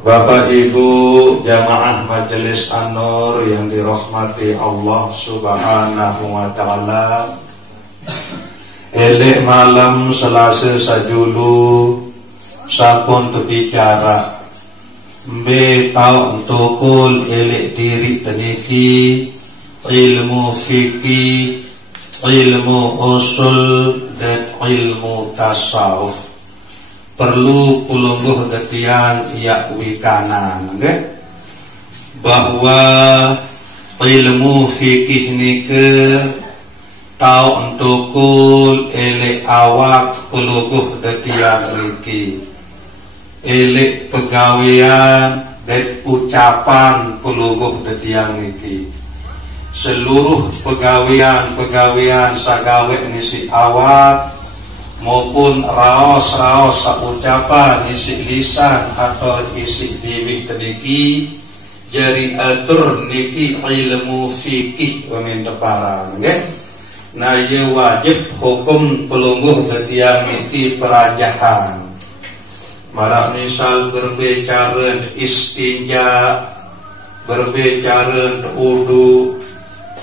Bapak Ibu jamaah Majelis An-Nur yang dirahmati Allah Subhanahu wa taala. Elek malam Selasa sajulu sampun bicara mbe tau tukul elek diri teniki ilmu fikih, ilmu usul dan ilmu tasawuf. Perlu kulungguh detian iyak wikanan, okay? Bahwa ilmu fikih nike tau entukul elek awak kulungguh detian niki, elek pegawian dan ucapan kulungguh detian niki. Seluruh pegawian sagawe nisi awak maupun raos-raos ucapan isi lisan atau isi bibih teniki jari atur niki ilmu fikih wamin deparan, okay? Nah ye wajib hukum pelungguh detiang niki perajahan. Marah misal berbicara istinja, berbicara wudu,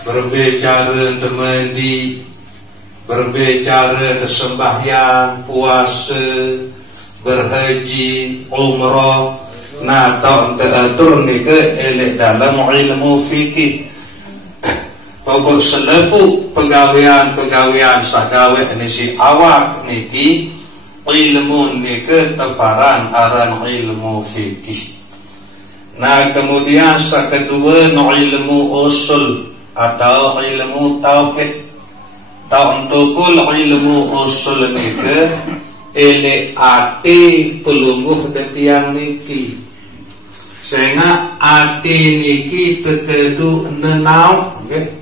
berbicara mandi, berbicara sembahyang, puasa, berhaji, umrah. Nah, tau teratur ni ke elek dalam ilmu fikih. Pokok selepu pegawian sagawe ni si awak niki ilmu ni ke teparan aran ilmu fikih. Nah, kemudian kedua ilmu usul atau ilmu tauhid. Tau untukul ilmu usul nike ele ati pelungguh detiang niki sehingga ati niki tekedu nenau, okay?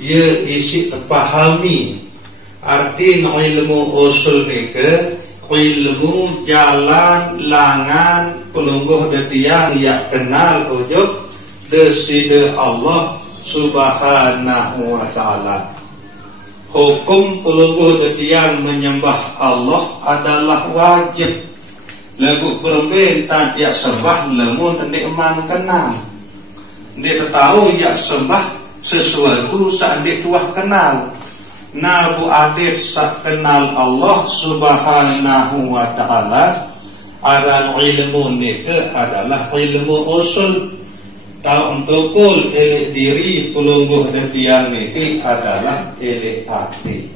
Ye isi terpahami arti ilmu usul nike ilmu jalan langan pelungguh detiang ya kenal ujuk deside Allah Subhanahu wa ta'ala. Hukum pelungguh detiang menyembah Allah adalah wajib. Lagu permintaan dia sembah lemu tendik man kenal. Dia tahu ya sembah sesuatu saat dia tuah kenal. Nabu adit sak kenal Allah Subhanahu wa ta'ala. Aran ilmu nike adalah ilmu usul. Tau untukul elek diri pelungguh detiang niki adalah elek hati.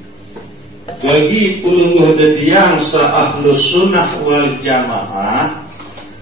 Bagi pelungguh detiang seahlus sunnah wal jamaah,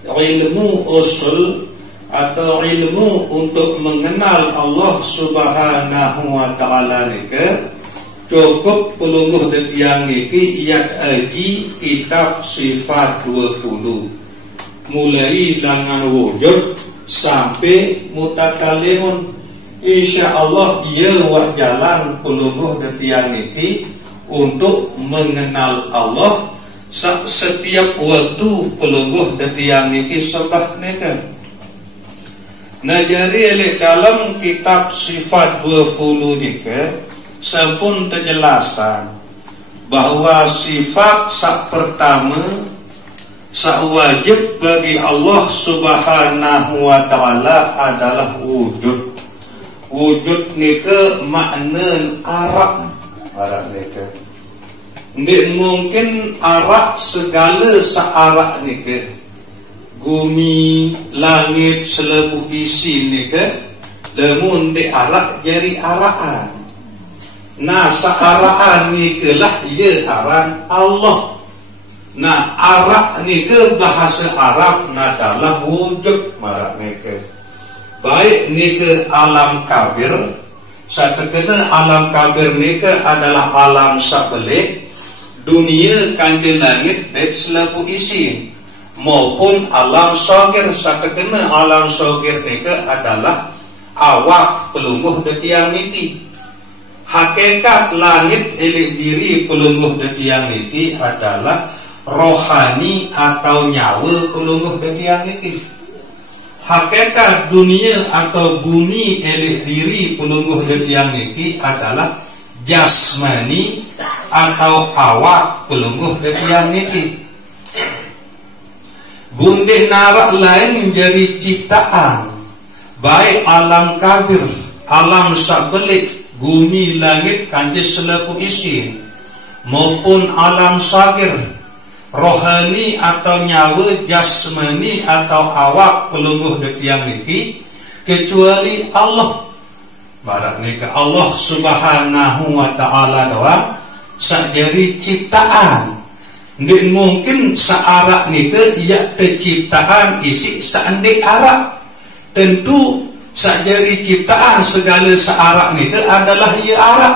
ilmu usul atau ilmu untuk mengenal Allah Subhanahu wa ta'ala niki cukup pelungguh detiang niki iat aji kitab sifat 20 mulai langan wujud sampai mutakalimun. InsyaAllah ia jalan pelungguh detiang niki untuk mengenal Allah setiap waktu pelungguh detiang niki sembah niki. Nah jadi dalam kitab sifat 20 niki sampun penjelasan bahwa sifat sak pertama sak wajib bagi Allah Subhanahu wa ta'ala adalah wujud. Wujud nike makna arak nike. Ndik mungkin arak segala searak nike. Bumi, langit, selebu isi nike. Lemun ndik arak jadi arakan. Nah searaan nike lah ia aran Allah. Nah, arak ni ke bahasa Arab adalah wujud marak ni ke. Baik ni ke alam kabir. Saya terkena alam kabir ni ke adalah alam sabelik, dunia kanjeng langit dan selaku isi. Maupun alam sogir. Saya terkena alam sogir ni ke adalah awak pelungguh detiang niki. Hakikat langit elek diri pelungguh detiang niki adalah rohani atau nyawa pelungguh detiang niki. Hakikat dunia atau bumi elek diri pelungguh detiang niki adalah jasmani atau awak pelungguh detiang niki. Bundih narak lain menjadi ciptaan, baik alam kabir, alam sakbelik, bumi langit kanji selaku isi, maupun alam sakir, rohani atau nyawa jasmani atau awak pelungguh detiang niki, kecuali Allah. Barak nika Allah subhanahu wa ta'ala doang sak jadi ciptaan. Nggak mungkin searak nika ia terciptaan isi seandai arak. Tentu sak jadi ciptaan segala searak nika adalah ia arak.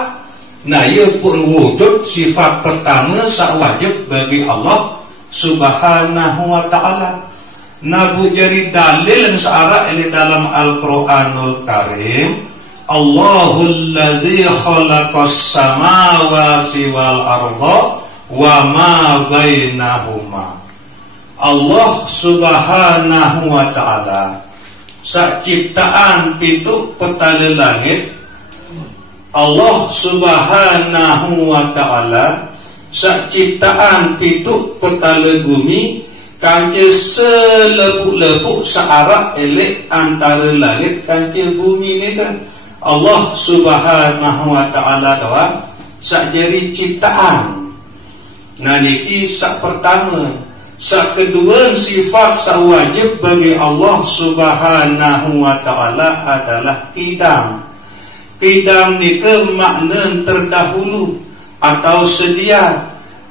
Nah ia pun wujud sifat pertama sak wajib bagi Allah subhanahu wa ta'ala. Nabu jadi dalil searak ini dalam Al-Quranul Karim. Allahul ladzi khalaqas samawati wal arda wa ma bainahuma. Allah subhanahu wa ta'ala sak ciptaan pitu petala langit. Allah subhanahu wa ta'ala sak ciptaan pitu petala bumi, kanci selepuk-lepuk searak elek antara langit kanci bumi ni kan. Allah subhanahu wa ta'ala doang sak jadi ciptaan. Nah niki sak pertama. Sak kedua sifat sak wajib bagi Allah subhanahu wa ta'ala adalah qidam. Qidam nika makna terdahulu atau sedia.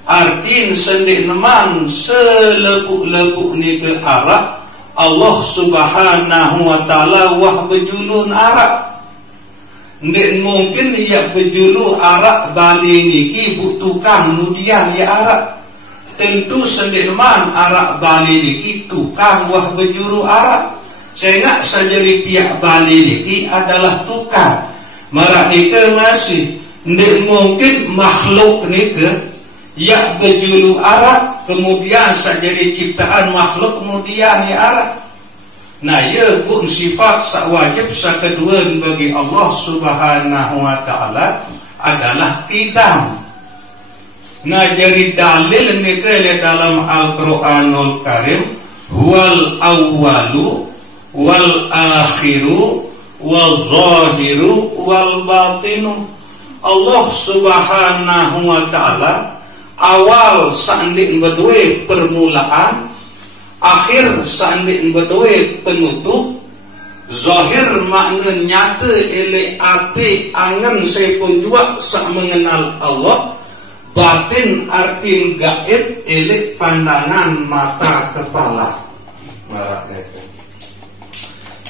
Artin sendik neman selepuk-lepuk nika arak, Allah subhanahu wa ta'ala wah berjulun arak. Nggak mungkin ia berjulu arak bali niki tukang nudian ya arak. Tentu sendirian arak bali niki tukang wah berjuru arak. Sehingga sajari pihak bali niki adalah tukang. Marak nika masih nggak mungkin makhluk nika ia berjulu arak kemudian sajari ciptaan makhluk kemudian ya arak. Nah ia pun sifat sak wajib sak kedua bagi Allah subhanahu wa ta'ala adalah qidam. Nah jadi dalil ni dalam Al-Quranul Karim, huwal awwalu wal akhiru wal zahiru wal batinu. Allah subhanahu wa ta'ala awal sandik berdua permulaan, akhir sandik berdua penutup, zahir makna nyata elek arti angan saya pun juga sak mengenal Allah, batin arti gaib elek pandangan mata kepala.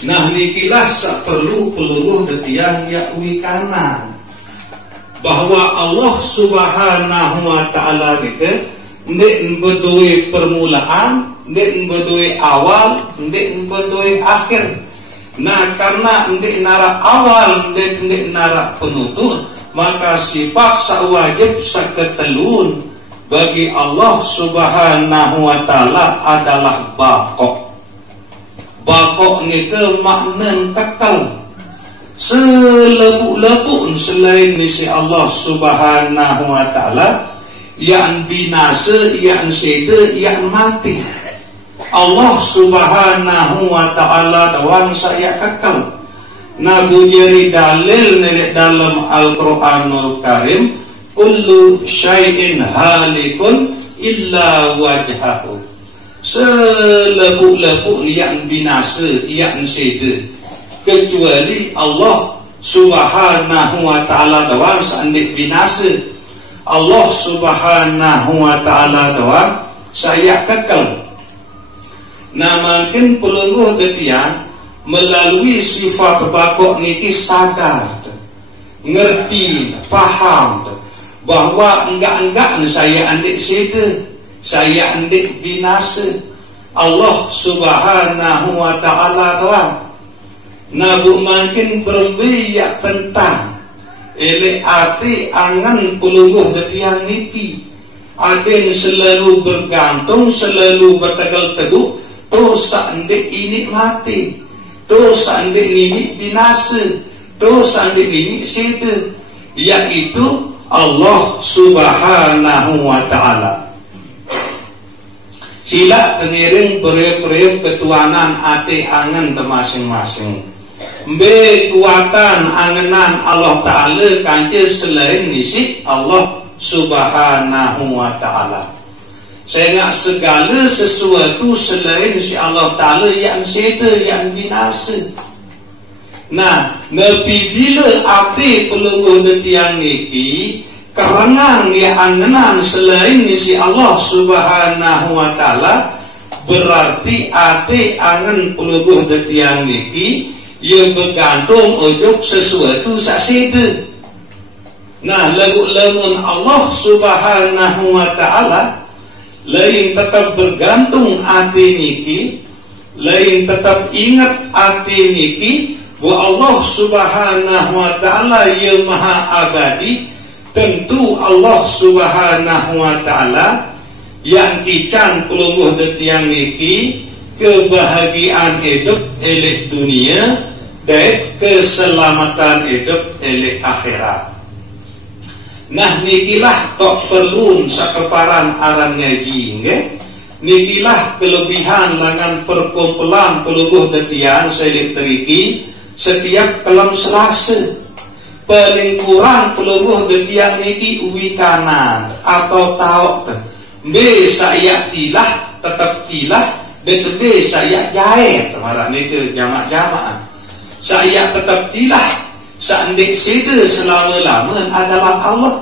Nah nikilah sak perlu peluluh detiang yakwi kanan bahwa Allah subhanahu wa ta'ala nika ndek berdua permulaan, ndek berdua awal, ndek berdua akhir. Nah karena ndek nara awal, ndek nara penutup, maka sifat sak wajib sak ketelun bagi Allah subhanahu wa ta'ala adalah baqo. Baqo nika makna kekal. Selepuk-lepuk selain misi Allah subhanahu wa ta'ala, yang binasa, yang seda, yang mati. Allah subhanahu wa ta'ala doang saya kekal. Nabu jadi dalil dalam Al-Quranul Karim, kullu syai'in halikun illa wajhahu. Selepuk-lepuk yang binasa, yang seda, kecuali Allah subhanahu wa ta'ala doang sandik binasa. Allah subhanahu wa ta'ala doang saya kekal. Nah makin pelungguh detian melalui sifat bakok niki sadar, ngerti, paham bahwa enggak saya andik seda, saya andik binasa. Allah subhanahu wa ta'ala doang. Nah bu makin berbiak tentang elek arti angan pelungguh detiang niki. Ada selalu bergantung, selalu bertegal teguh. Tuh sandik ini mati, tuh sandik ini binasa, tuh sandik ini seda, yaitu Allah subhanahu wa ta'ala. sila tengiring periuk-periuk ketuanan ati angen masing-masing. Mbe kuatan angenan Allah Ta'ala kanca selain nisi Allah Subhanahu wa Ta'ala. Sehingga segala sesuatu selain si Allah Ta'ala yang seda, yang binasa. Nah, nepi bila api pelungguh detiang niki kerengan ya angenan selain si Allah Subhanahu wa Ta'ala, berarti ati angen pelungguh detiang niki ia bergantung ujung sesuatu saksida. Nah, lamun Allah Subhanahu wa Ta'ala lain tetap bergantung hati niki, lain tetap ingat hati niki bahwa Allah Subhanahu wa Ta'ala yang maha abadi. Tentu Allah Subhanahu wa Ta'ala yang kican pelungguh detiang niki kebahagiaan hidup oleh dunia dan keselamatan hidup oleh akhirat. Nah, nikilah tok perlu sakeparan aran ngaji, nggih. Nikilah kelebihan langan perkumpulan pelungguh detian selik teriki setiap kelam Selasa. Paling kurang pelungguh detian niki uwi kanan atau tauk. Mbe saya tilah tetap tilah dan be saya jahit marah niki jamak-jamak. Saya tetap tilah. Seandainya seda selama-lama adalah Allah.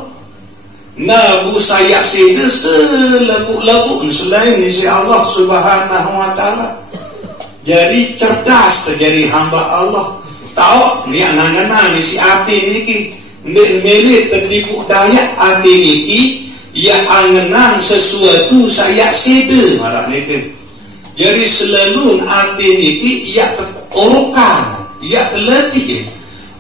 Nabu saya seda selebuk-lebuk selain si Allah Subhanahu wa Ta'ala. Jadi cerdas terjadi hamba Allah. Tahu ni angan-angan si hati niki ndek milik tertipu daya hati niki ya angenan sesuatu saya seda marah niki. Jadi selalu hati niki ya terukan, ya teliti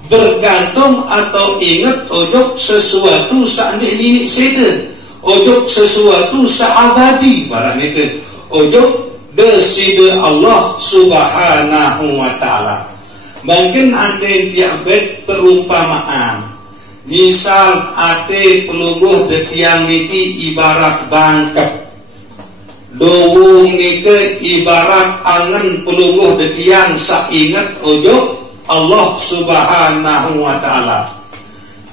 bergantung atau ingat ojok sesuatu saat ini seda, ojok sesuatu saabadi barang itu, ojok desida Allah Subhanahu wa Ta'ala. Mungkin ada yang tiap perumpamaan, misal ate pelungguh detiang niki ibarat bangket, dowung niki ibarat angen pelungguh detiang saingat ojok Allah Subhanahu wa Ta'ala.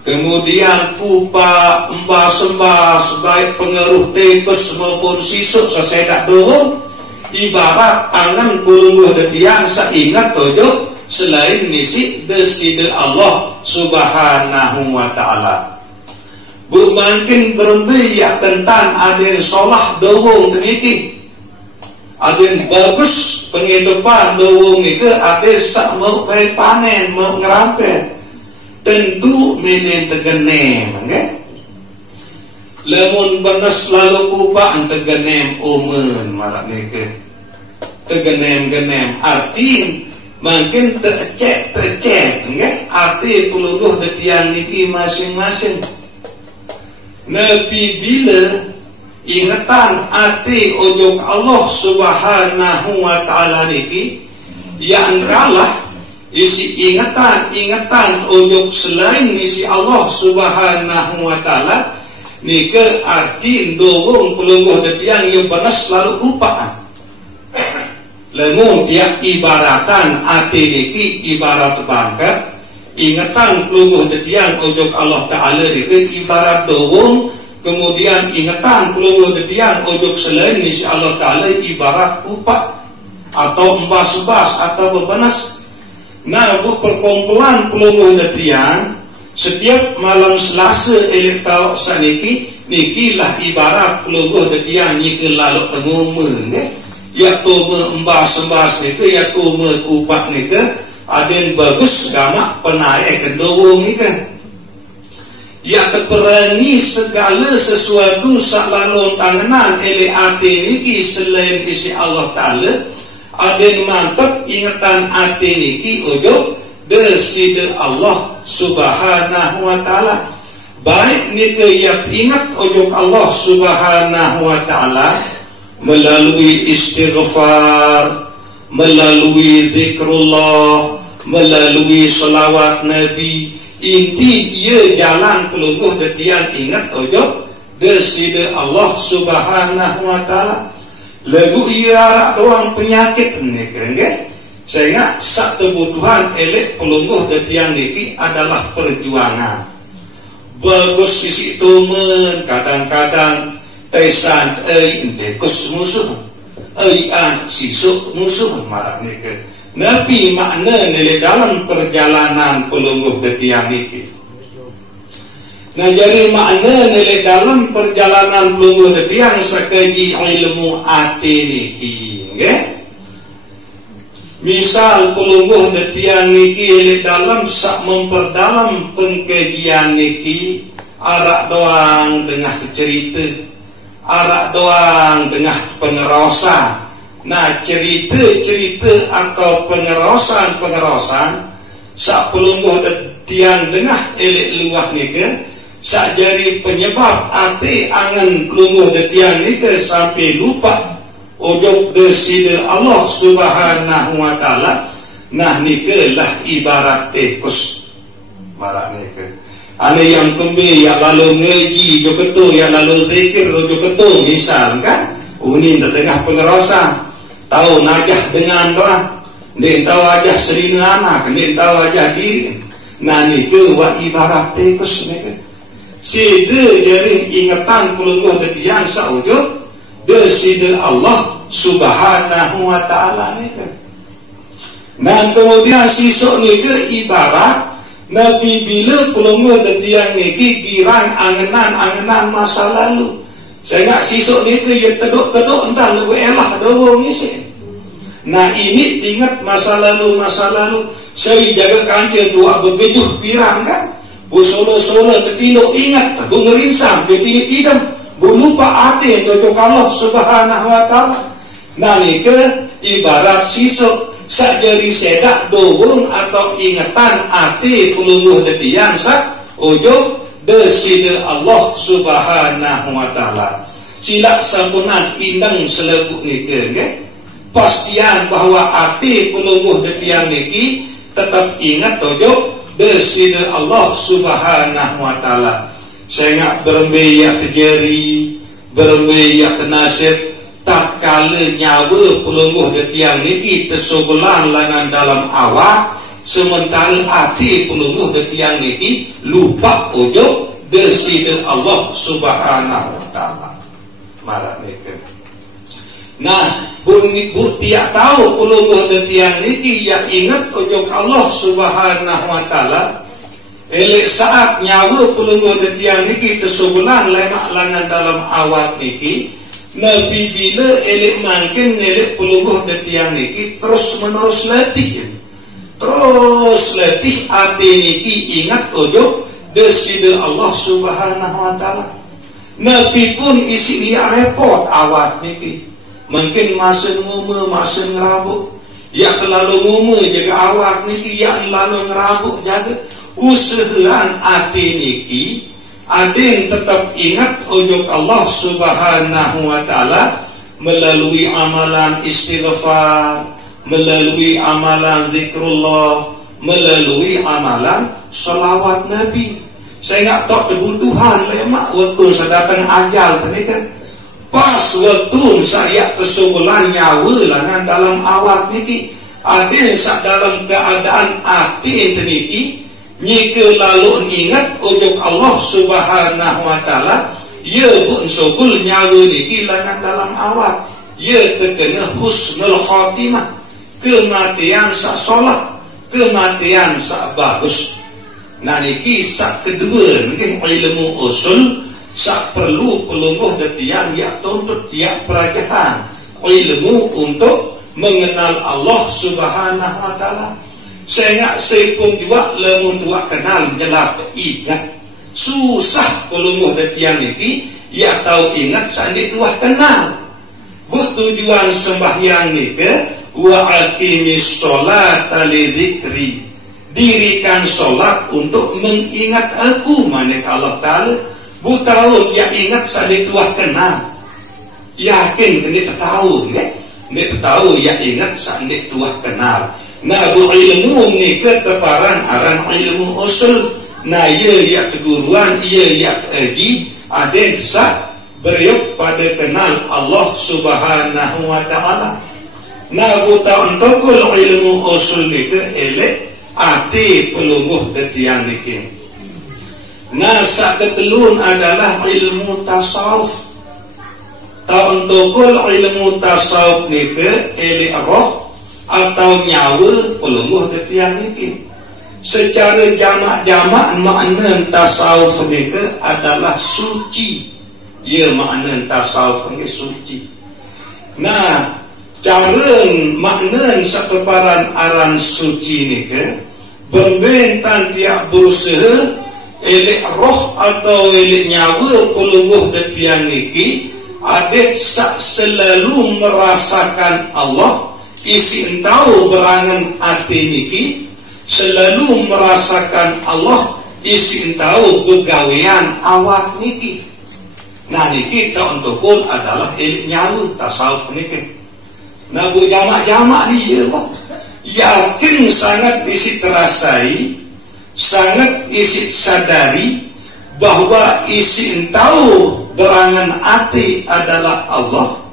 Kemudian pupa embas-embas baik pengaruh tepes maupun sisuk sesedak doang ibarat angan pelungguh detian saingat tojo selain nisi deside Allah Subhanahu wa Ta'ala. Bu makin berembiak tentang adil solah doang teniki adil bagus penghidupan doang itu adil sak mau panen mau ngerampet tentu menen tegenem nggih. Lamun benes lalu kubak tegenem umen marak niki tegenem-genem arti makin tecek nggih arti pelungguh detian niki masing-masing. Nabi bila ingatan hati ojok Allah Subhanahu wa Ta'ala niki yang kalah isi ingatan ojok selain isi Allah Subhanahu wa Ta'ala niki arti ndowong pelungguh detiang yang benas lalu lupaan. Lamun dia ibaratan hati niki ibarat bangkat, ingatan pelungguh detiang ojok Allah Ta'ala niki ibarat dowong. Kemudian ingatan pelungguh detiang ojok selain nisi Allah Ta'ala ibarat kupak atau embas-embas atau bebenas. Nah, bu perkumpulan pelungguh detiang setiap malam Selasa elektau saniki nikilah ibarat pelungguh detiang niki lalu pengumen ya tume embas-embas niku ya tume kupak niku aden bagus gamak penaik kedowong niku. Ya terperangi segala sesuatu selalu tanganan ele hati niki selain isi Allah Ta'ala ada mantap ingatan hati niki ojo deside Allah Subhanahu wa Ta'ala. Baik niki ya ingat ojo Allah Subhanahu wa Ta'ala melalui istighfar, melalui zikrullah, melalui selawat Nabi. Inti dia jalan pelungguh detian ingat ojo deside Allah Subhanahu wa Ta'ala. lagu ia arak doang penyakit ni kerengge. Sehingga sak kebutuhan elek pelungguh detiang niki adalah perjuangan. Bagus sisi tumen kadang-kadang taisan dekus musuh. An sisuk musuh marak niki. Nabi makna nilai dalam perjalanan pelungguh detiang niki. Nah jadi makna nilai dalam perjalanan pelungguh detiang sekaji ilmu ati niki, nggih. Misal pelungguh detiang niki elek dalam sak memperdalam pengkajian niki arak doang dengan cerita, arak doang dengan pengerosan. Nah cerita-cerita atau pengerosan sak pelungguh detiang dengah elek luah niki sak jari penyebab ati angan pelungguh detiang niki sampai lupa ojok deside Allah Subhanahu wa taala. Nah nike lah ibarat tikus marak nike. Ada yang kembe yang lalu ngaji jo ketu, yang lalu zikir jo ketu misal kan. Ini tengah pengerosan. Tahu najah dengan doa. Nek tahu aja serina anak, nek tahu aja diri. Nah nike wa ibarat tikus nike. Side jering ingatan pelungguh detiang saujud deside Allah Subhanahu wa ta'ala ni kan. Nah kemudian sisuk ni ke ibarat Nabi bila pelungguh detiang ni girang angenan masa lalu. Saya nak sisuk ni ke ya teduk-teduk entah lebih elah doang ni sih. Nah ini ingat masa lalu. Saya jaga kancil dua begejuh pirang kan. Bu solo-solo tertinduk ingat, bu ngerinsam, dia tidak bu lupa hati untuk Allah Subhanahu wa ta'ala. Nah ni ke ibarat sisuk sakjari sedak doang atau ingatan hati pelungguh detiang sak ojo deside Allah Subhanahu wa ta'ala. Silak sampunan indang selebuk ni ke pastian bahwa hati pelungguh detiang niki tetap ingat ojo deside Allah Subhanahu wa ta'ala. Saya nak berembeyak kejeri, berembeyak kenasib, tak kala nyawa pelungguh detiang niki tersobelan langan dalam awak, sementara hati pelungguh detiang niki lupa ojo deside Allah Subhanahu wa ta'ala. Marak niki. Nah, bu tiak tahu pelungguh detiang niki yang ingat ojo Allah Subhanahu wa ta'ala. Elek saat nyawa pelungguh detiang niki tersobelan lemak langan dalam awak niki. Nabi bila elek makin elek pelungguh detiang niki terus menerus letih hati niki ingat ojo deside Allah Subhanahu wa ta'ala. Nabi pun isi dia repot awak niki. Mungkin masa ngume, masa ngerabuk. Ya terlalu ngume jaga awak niki, ya terlalu ngerabuk jaga. Usahaan hati niki ada yang tetap ingat ojok Allah Subhanahu wa ta'ala melalui amalan istighfar, melalui amalan zikrullah, melalui amalan salawat Nabi. Saya nak tahu kebutuhan lemak waktu sedatang ajal tadi kan. Pas waktu saya kesubulan nyawa langan dalam awak niki ada sak dalam keadaan hati niki nyike lalu ingat ujung Allah Subhanahu wa ta'ala, ia pun subul nyawa niki langan dalam awak, ia terkena husnul khatimah, kematian sak solat, kematian sak bagus. Nah niki sak kedua niki ilmu usul sak perlu pelungguh detiang ya tuntut ya pelajaran ilmu untuk mengenal Allah Subhanahu wa ta'ala. Saya pun juga lemun tua kenal jelap ingat susah pelungguh detiang niki ya tahu ingat sandi tua kenal. Tujuan sembahyang niki wa aqimis sholata li dzikri, dirikan solat untuk mengingat aku manik Allah Ta'ala. Bu tahu ya ingat sandi tua kenal, yakin kena tahu nek tahu ya ingat sandi tua kenal. Nah bu ilmu ni keteparan aran ilmu usul. Nah ia ya keguruan, ia ya keji ada sak beriuk pada kenal Allah Subhanahu wa ta'ala. Na buta untokul ilmu usul nike elek ati pelungguh detiang nike. Na sak ketelun adalah ilmu tasawuf. Ta untokul ilmu tasawuf nike elek roh atau nyawa pelungguh detiang nike. Secara jamak-jamak makna tasawuf nike adalah suci. Ya makna tasawuf ni suci. Nah, cara makna sekeparan aran suci ni ke berbentan tiap berusaha elek roh atau elek nyawa pelungguh detiang niki adik selalu merasakan Allah isi entau berangan hati niki selalu merasakan Allah isi entau begawian awak niki. Nah niki tak untuk pun adalah nyawa tasawuf niki. Nah bu jamak-jamak ni ya pak, yakin sangat isi terasai, sangat isi sadari bahwa isi entau berangan hati adalah Allah,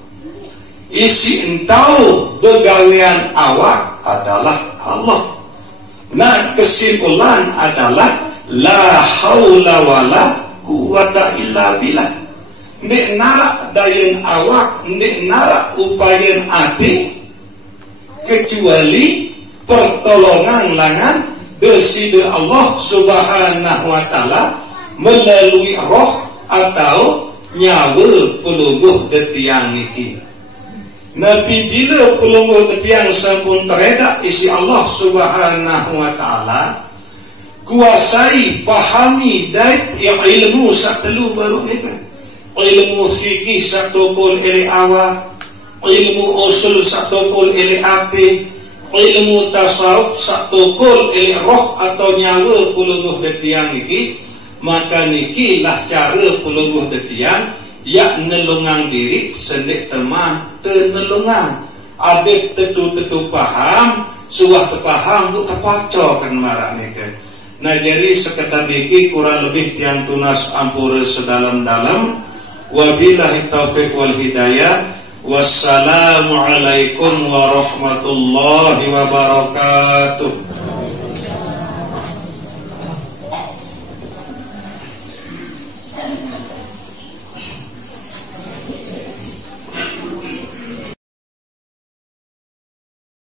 isi entau begawian awak adalah Allah. Nah kesimpulan adalah la haula wala quwata illa billah. Nek narak dayan awak, nek narak upayan hati, kecuali pertolongan langan deside Allah Subhanahu wa ta'ala melalui roh atau nyawa pelungguh detiang niki. Nabi bila pelungguh detiang sampun teredak isi Allah Subhanahu wa ta'ala kuasai pahami dait yang ilmu sak telu baru niki. Ilmu fikih satupun ili awak, ilmu usul satupun ili api, ilmu tasawuf satupun ili roh atau nyawa pelungguh detiang niki. Maka niki lah cara pelungguh detiang yak nelungang diri sendik teman tenelungan. Adik tetu paham, suah terpaham bu terpaco kan marah niki. Nah jadi sekedar niki kurang lebih tiang tunas ampura sedalam-dalam. Wabillahi taufiq wal hidayah. Wassalamualaikum warahmatullahi wabarakatuh.